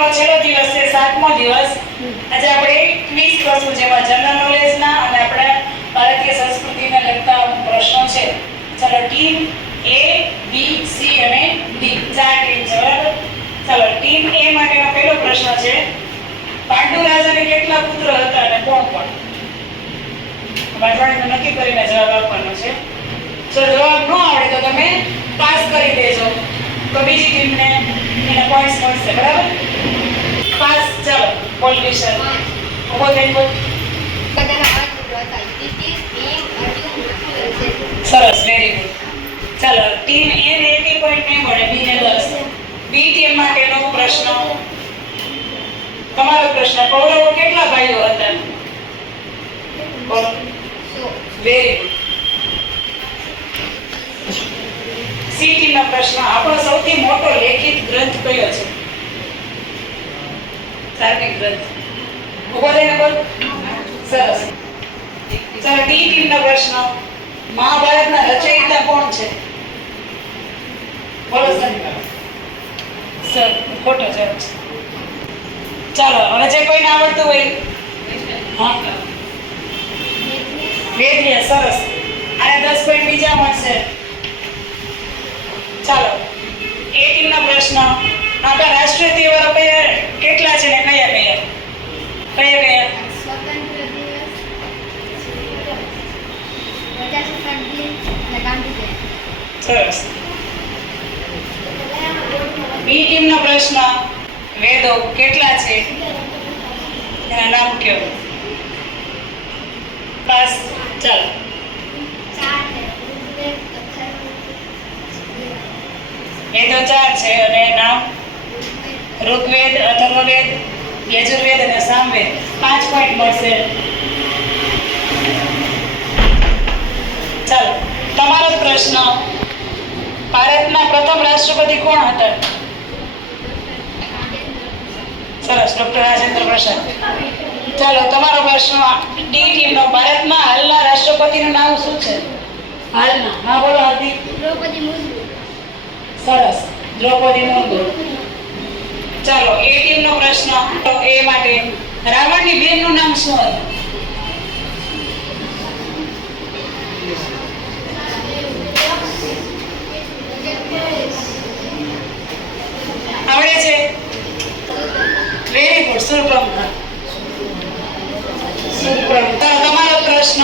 નો છેલ્લો દિવસ છે, 7મો દિવસ. આજે આપણે ક્વિઝ કરશું જેમાં જનરલ નોલેજના અને આપણે ભારતીય સંસ્કૃતિને લગતા પ્રશ્નો છે. ચાલો, ટીમ A, B, C અને D 4 ટીમ છે, બરાબર? ચાલો, ટીમ A માટેનો પહેલો પ્રશ્ન છે, પાંડુ રાજાને કેટલા પુત્ર હતા અને કોણ કોણ? વાંચવાનું નક્કી કરીને જવાબ આપવાનો છે. જો જવાબ ન આવડે તો તમે પાસ કરી દેજો, તો બીજી ટીમને એના પોઈન્ટ્સ મળશે, બરાબર? પાસ. ચાલો, બોલ વિશાલ. ઉભો થઈને બોલ. સરસ, વેરી ગુડ. ચાલો, ટીમ A ને 80 પોઈન્ટ નહીં મળે, B ને 10. બી ટીમ માટેનો પ્રશ્ન, તમારો પ્રશ્ન, કૌરવો કેટલા ભાઈઓ હતા? બોલો. Very good. સી ટીમ નો પ્રશ્ન, આપણો સૌથી મોટો લેખિત ગ્રંથ કયો છે? ધાર્મિક ગ્રંથ. ઉભો રહીને બોલ. સરસ. ચાલો, ડી ટીમ નો પ્રશ્ન, મહાભારતના રચયિતા કોણ છે? બોલો સર. ખોટો જવાબ છે. ચાલો, હવે જે કોઈને આવડતું હોય. હા, વેદવ્યાસ. સરસ. અને 10 પોઈન્ટ બીજા મળશે. ચાલો, એ ટીમ નો પ્રશ્ન, આપણા રાષ્ટ્રીય તહેવારો કેટલા છે ને કયા કયા? કયા કયા? સ્વતંત્ર દિવસ, પ્રજાસત્તાક દિન અને ગાંધી જયંતિ. સરસ. બી ટીમ નો પ્રશ્ન, વેદો કેટલા છે? એના નામ કયો? પાસ. ચાલો. 4 વેદો 4 છે અને નામ? ઋગ્વેદ, અથર્વવેદ, યજુર્વેદ અને સામવેદ. 5 પોઈન્ટ મળશે. ચાલો, તમારો પ્રશ્ન, ભારતના પ્રથમ રાષ્ટ્રપતિ કોણ હતા? સરસ, ડોક્ટર રાજેન્દ્ર પ્રસાદ. ચાલો, તમારો પ્રશ્ન, ડી ટીમ નો, ભારતના હાલના રાષ્ટ્રપતિનું નામ શું છે? હાલના. હા, બોલો હાર્દિક. દ્રૌપદી મુર્મુ. સરસ, દ્રૌપદી મુર્મુ. ચાલો, એ ટીમ નો પ્રશ્ન, તો એ માટે, રાવણની બેનનું નામ શું હતું? આવડે છે? Very good, Surpankha. તમારો પ્રશ્ન,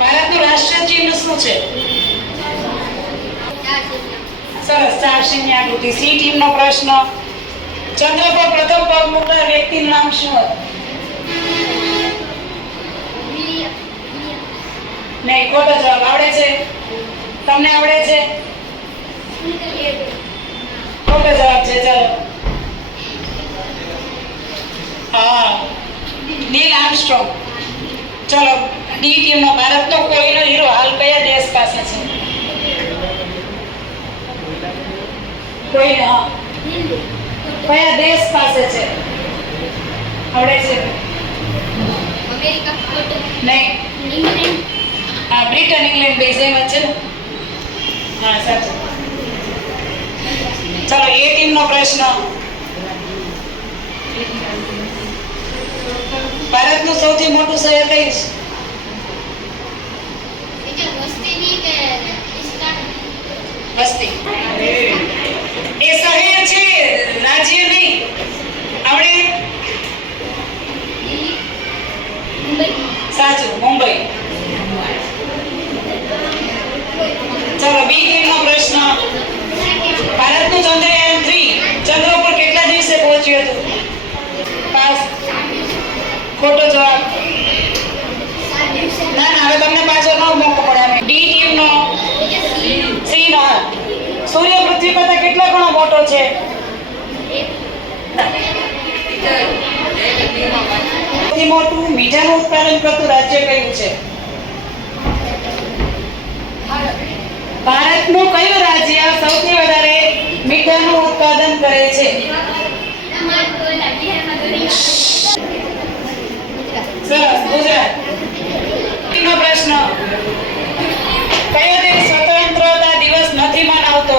ભારતનું રાષ્ટ્રીય ચિહ્ન શું છે? સરસ, 4 સિંહની આકૃતિ. સી ટીમ નો પ્રશ્ન, ચંદ્ર પર પ્રથમ પગ મૂકનાર વ્યક્તિનું નામ શું હતું? નહીં, ખોટો જવાબ. આવડે છે? તમને આવડે છે? ખોટો જવાબ છે. ચાલો. હા, નીલ આર્મસ્ટ્રોંગ. ચલો, ડી ટીમ નો, ભારતનો કોઈનો હીરો હાલ કયા દેશ પાસે છે? કોઈને? હા, કયા દેશ પાસે છે? આવડે છે? અમેરિકા. નહીં. ઇંગ્લેન્ડ. હા, બ્રિટન, ઇંગ્લેન્ડ બે સેમ જ છે ને? હા, સાચું. ચાલો, એ ટીમ નો પ્રશ્ન, ભારતનું સૌથી મોટું શહેર કયું છે? વસ્તી. એ શહેર છે, રાજ્ય નહીં. આવડે? સાચું, મુંબઈ. ચાલો, બી ટીમ નો પ્રશ્ન, ભારતનું ચંદ્રયાન 3 ચંદ્ર ઉપર કેટલા દિવસે પહોંચ્યું હતું? પાસ. ખોટો જવાબ. ના ના, હવે તમને પાછો ન મોકો પડે. ડી ટીમ નો, સી નો, સૂર્ય પૃથ્વી કરતા કેટલા ગણો મોટો છે? સૌથી મોટું મીઠાનું ઉત્પાદન કરતું રાજ્ય કયું છે? ભારતનું કયું રાજ્ય સૌથી વધારે મીઠાનું ઉત્પાદન કરે છે? સરસ, ગુજરાત. નો પ્રશ્ન, કયો દેશ સ્વતંત્રતા દિવસ નથી મનાવતો?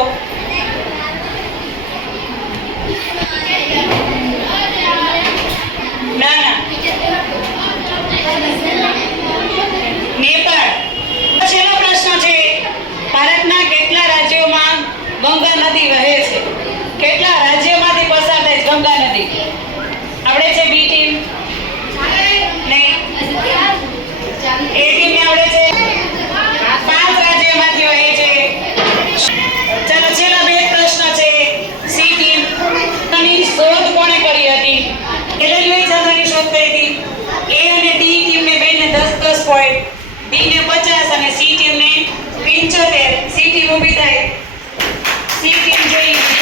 પોઈન્ટ, બી ને 50 અને સી ટીમને 75. સી ટીમ ઊભી થાય. સી ટીમ જઈ